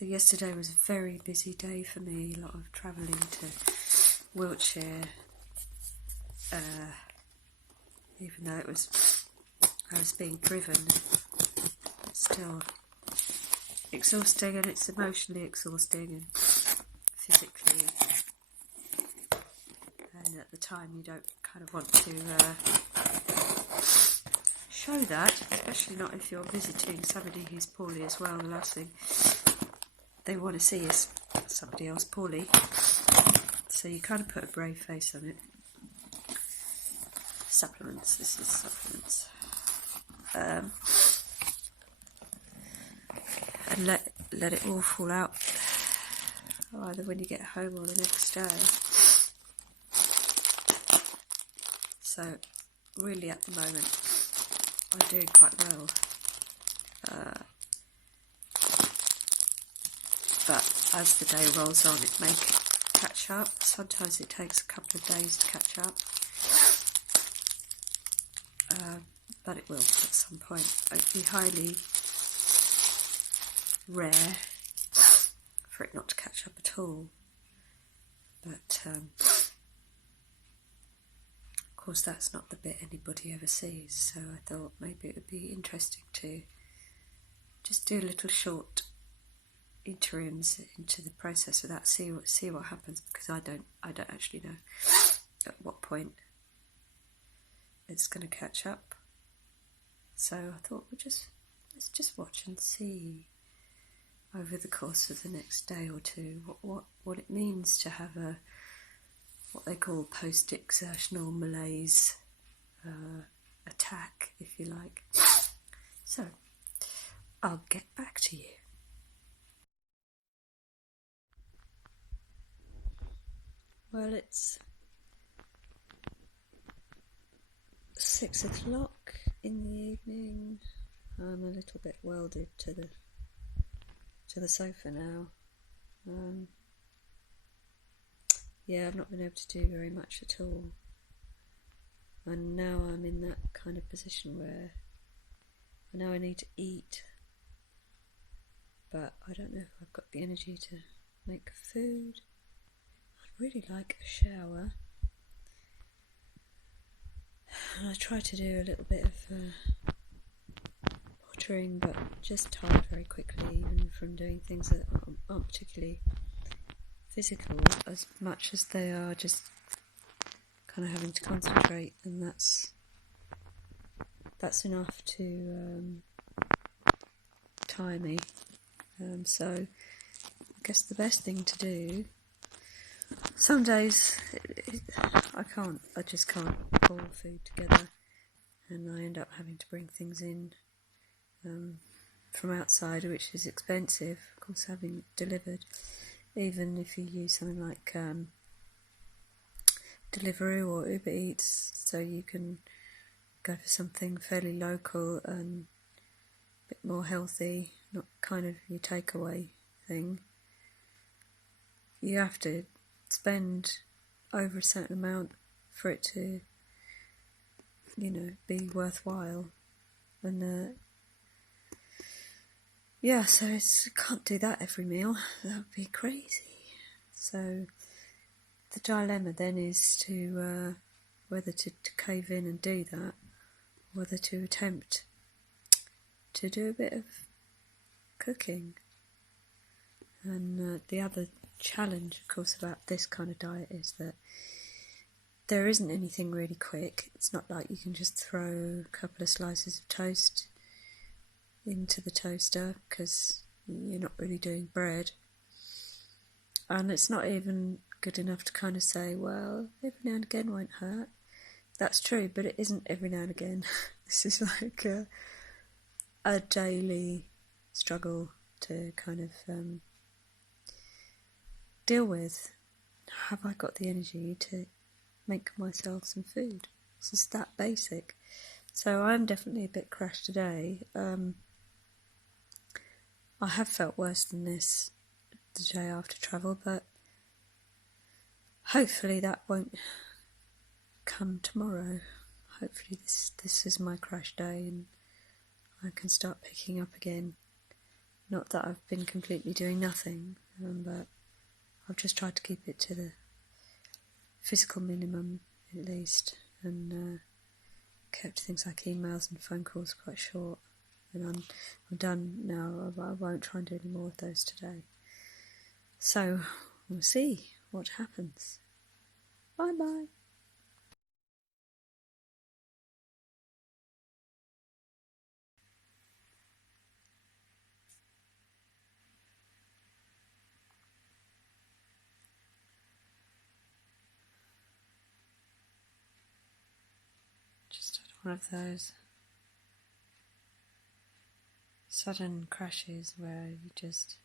So yesterday was a very busy day for me, a lot of travelling to Wiltshire, even though I was being driven, it's still exhausting, and it's emotionally exhausting and physically, and at the time you don't kind of want to show that, especially not if you're visiting somebody who's poorly as well. The last thing they want to see is somebody else poorly, so you kind of put a brave face on it. Supplements, this is supplements, and let it all fall out either when you get home or the next day. So really at the moment I'm doing quite well, but as the day rolls on it may catch up. Sometimes it takes a couple of days to catch up, but it will at some point. It'd be highly rare for it not to catch up at all, but of course that's not the bit anybody ever sees, so I thought maybe it would be interesting to just do a little short interims into the process of that, see what happens, because I don't actually know at what point it's going to catch up. So I thought let's just watch and see over the course of the next day or two what it means to have what they call post-exertional malaise attack, if you like. So I'll get back to you. Well, it's 6 o'clock in the evening. I'm a little bit welded to the sofa now. Yeah, I've not been able to do very much at all, and now I'm in that kind of position where I know I need to eat, but I don't know if I've got the energy to make food. I'd really like a shower, and I try to do a little bit of pottering, but just tired very quickly, even from doing things that aren't particularly physical as much as they are just kind of having to concentrate, and that's enough to tire me. So I guess the best thing to do, some days I just can't pull food together, and I end up having to bring things in from outside, which is expensive, of course, having it delivered. Even if you use something like Deliveroo or Uber Eats, so you can go for something fairly local and a bit more healthy, not kind of your takeaway thing, you have to spend over a certain amount for it to, be worthwhile. And yeah, so I can't do that every meal. That would be crazy. So the dilemma then is to whether to cave in and do that, or whether to attempt to do a bit of cooking. And the other challenge, of course, about this kind of diet is that there isn't anything really quick. It's not like you can just throw a couple of slices of toast into the toaster, because you're not really doing bread. And it's not even good enough to kind of say, well, every now and again won't hurt. That's true, but it isn't every now and again. This is like a daily struggle to kind of deal with. Have I got the energy to make myself some food? It's just that basic. So I'm definitely a bit crashed today. I have felt worse than this the day after travel, but hopefully that won't come tomorrow. Hopefully this is my crash day and I can start picking up again Not that I've been completely doing nothing, but I've just tried to keep it to the physical minimum at least, and kept things like emails and phone calls quite short. And I'm done now. I won't try and do any more of those today. So we'll see what happens. Bye bye. Just had one of those sudden crashes where you just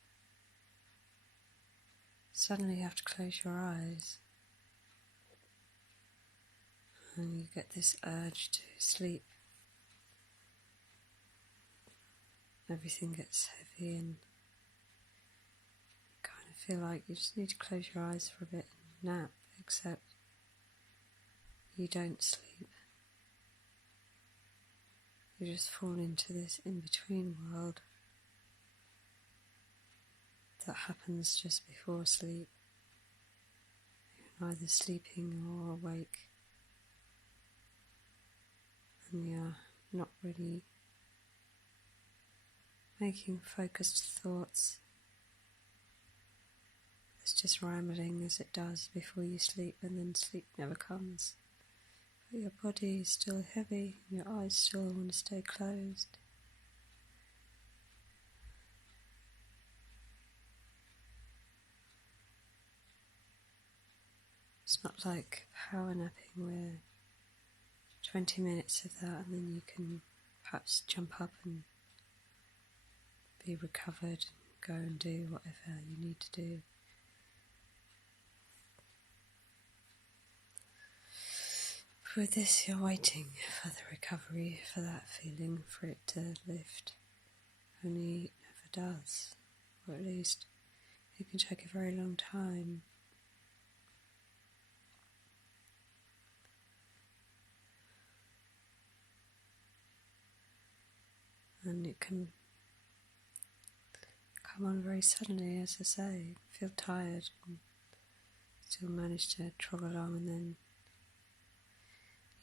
suddenly have to close your eyes and you get this urge to sleep. Everything gets heavy and you kind of feel like you just need to close your eyes for a bit and nap, except you don't sleep. You just fall into this in-between world that happens just before sleep. You're either sleeping or awake, and you're not really making focused thoughts. It's just rambling as it does before you sleep, and then sleep never comes. But your body is still heavy, and your eyes still want to stay closed. It's not like power napping where 20 minutes of that and then you can perhaps jump up and be recovered and go and do whatever you need to do. With this, you're waiting for the recovery, for that feeling, for it to lift. Only it never does, or at least it can take a very long time. And it can come on very suddenly, as I say, feel tired and still manage to trog along, and then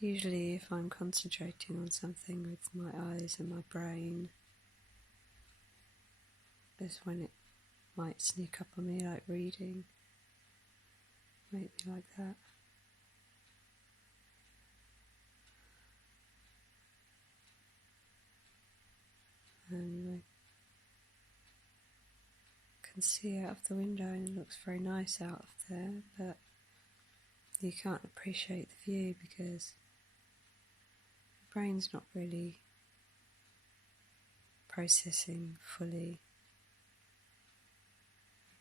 usually if I'm concentrating on something with my eyes and my brain, is when it might sneak up on me, like reading, make me like that. And I can see out of the window and it looks very nice out of there, but you can't appreciate the view because your brain's not really processing fully.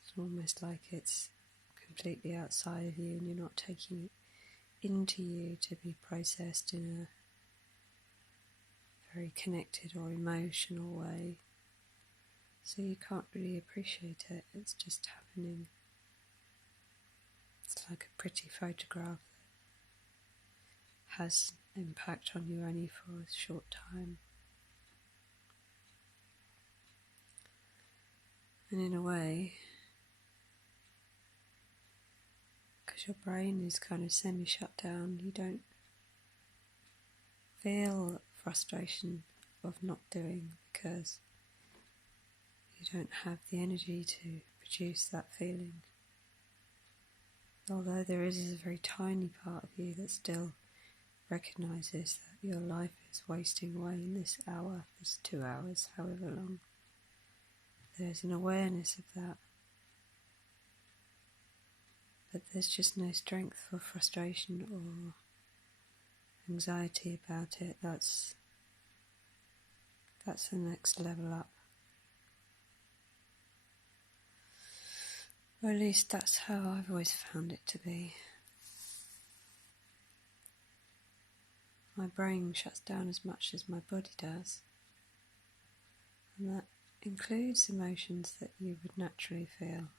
It's almost like it's completely outside of you and you're not taking it into you to be processed in a very connected or emotional way. So you can't really appreciate it, it's just happening. It's like a pretty photograph that has impact on you only for a short time. And in a way, because your brain is kind of semi-shut down, you don't feel frustration of not doing because you don't have the energy to produce that feeling. Although there is a very tiny part of you that still recognises that your life is wasting away in this hour, this 2 hours, however long. There's an awareness of that. But there's just no strength for frustration or anxiety about it. That's the next level up. Or at least that's how I've always found it to be. My brain shuts down as much as my body does. And that includes emotions that you would naturally feel.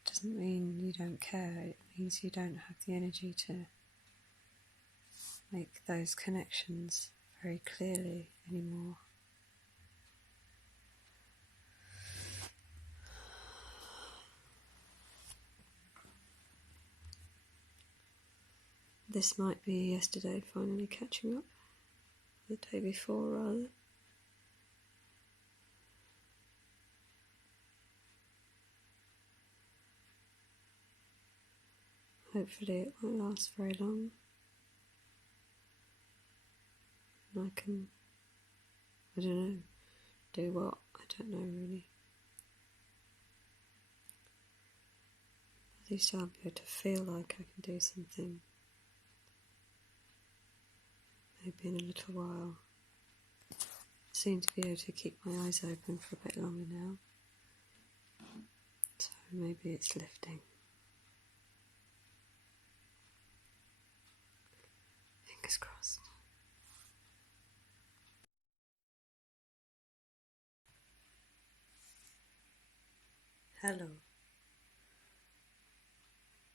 It doesn't mean you don't care, it means you don't have the energy to make those connections very clearly anymore. this might be yesterday finally catching up, the day before rather. Hopefully it won't last very long, and I can, I don't know, do what? I don't know really. At least I'll be able to feel like I can do something. Maybe in a little while. I seem to be able to keep my eyes open for a bit longer now. So maybe it's lifting. Fingers crossed. Hello.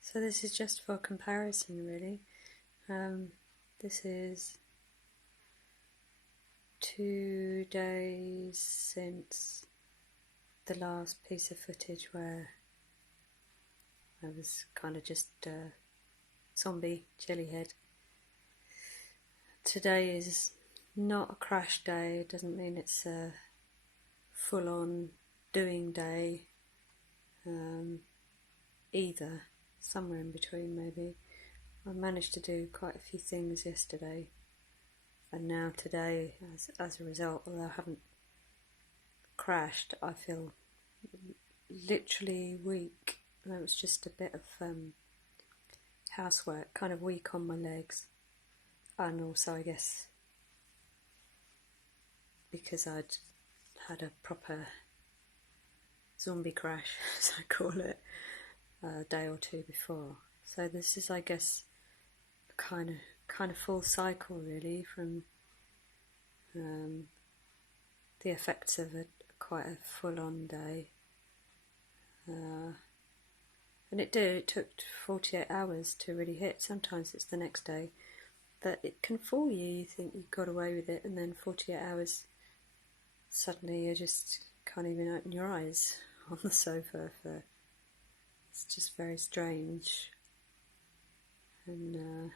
So this is just for comparison really. This is 2 days since the last piece of footage where I was kind of just zombie jelly head. Today is not a crash day. It doesn't mean it's a full-on doing day either. Somewhere in between maybe. I managed to do quite a few things yesterday, and now today, as a result, although I haven't crashed, I feel literally weak. And it was just a bit of housework, kind of weak on my legs, and also I guess because I'd had a proper zombie crash, as I call it, a day or two before. So this is, I guess, kind of full cycle really from the effects of quite a full-on day. And it took 48 hours to really hit. Sometimes it's the next day that it can fool you. You think you've got away with it, and then 48 hours suddenly you just can't even open your eyes on the sofa. It's just very strange. And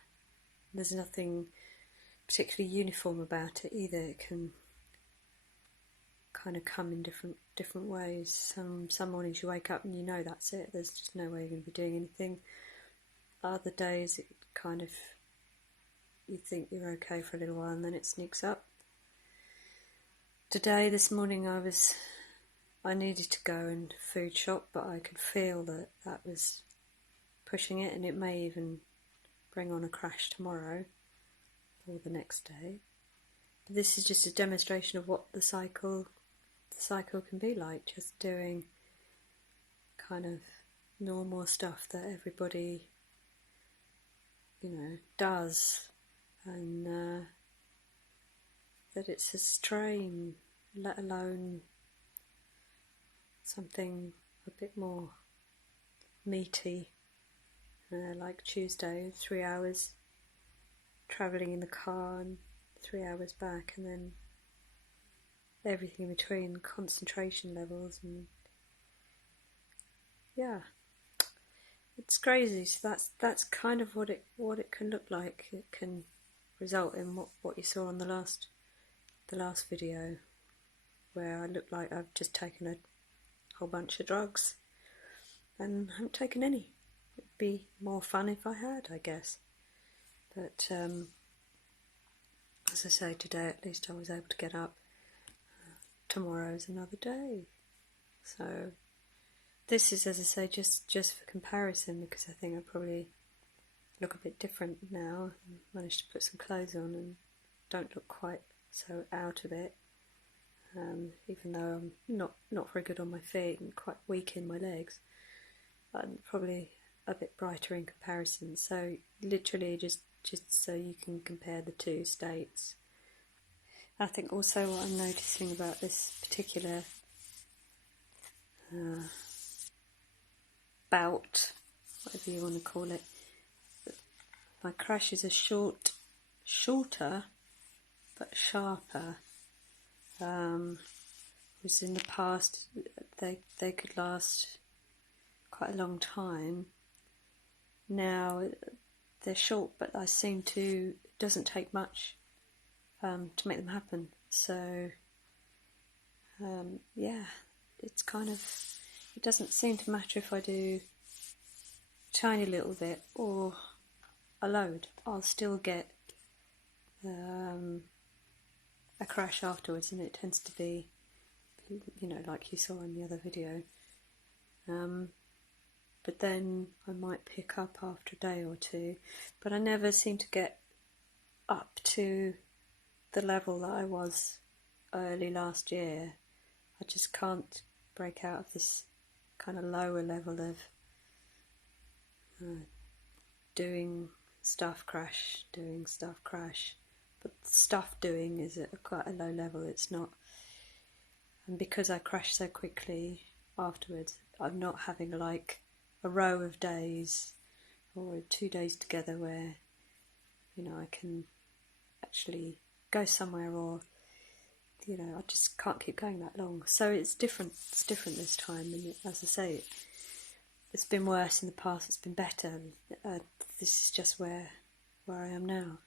there's nothing particularly uniform about it either. It can kind of come in different ways. Some mornings you wake up and you know that's it. There's just no way you're going to be doing anything. Other days it kind of, you think you're okay for a little while and then it sneaks up. This morning I needed to go and food shop, but I could feel that was pushing it, and it may even bring on a crash tomorrow or the next day. But this is just a demonstration of what the cycle can be like, just doing kind of normal stuff that everybody, does, and that it's a strain, let alone something a bit more meaty, like Tuesday, 3 hours travelling in the car and 3 hours back, and then everything in between, concentration levels, and yeah, it's crazy. So that's kind of what it can look like. It can result in what you saw on the last video, where I look like I've just taken a whole bunch of drugs and haven't taken any. It'd be more fun if I had, I guess. But as I say, today at least I was able to get up. Tomorrow's another day. So this is, as I say, just for comparison, because I think I probably look a bit different now. I managed to put some clothes on and don't look quite so out of it, even though I'm not very good on my feet and quite weak in my legs. I'm probably a bit brighter in comparison. So literally just so you can compare the two states. I think also what I'm noticing about this particular bout, whatever you want to call it, my crashes are shorter but sharper. Whereas in the past they could last quite a long time. Now they're short, but I seem to, it doesn't take much to make them happen. So yeah, it's kind of, it doesn't seem to matter if I do a tiny little bit or a load. I'll still get a crash afterwards, and it tends to be, you know, like you saw in the other video. But then I might pick up after a day or two, but I never seem to get up to the level that I was early last year. I just can't break out of this kind of lower level of doing stuff, crash, doing stuff, crash. But stuff doing is at quite a low level. It's not, and because I crash so quickly afterwards, I'm not having like a row of days or 2 days together where, you know, I can actually go somewhere, or, you know, I just can't keep going that long. So it's different. It's different this time, and as I say, it's been worse in the past. It's been better. This is just where I am now.